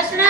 Krishna.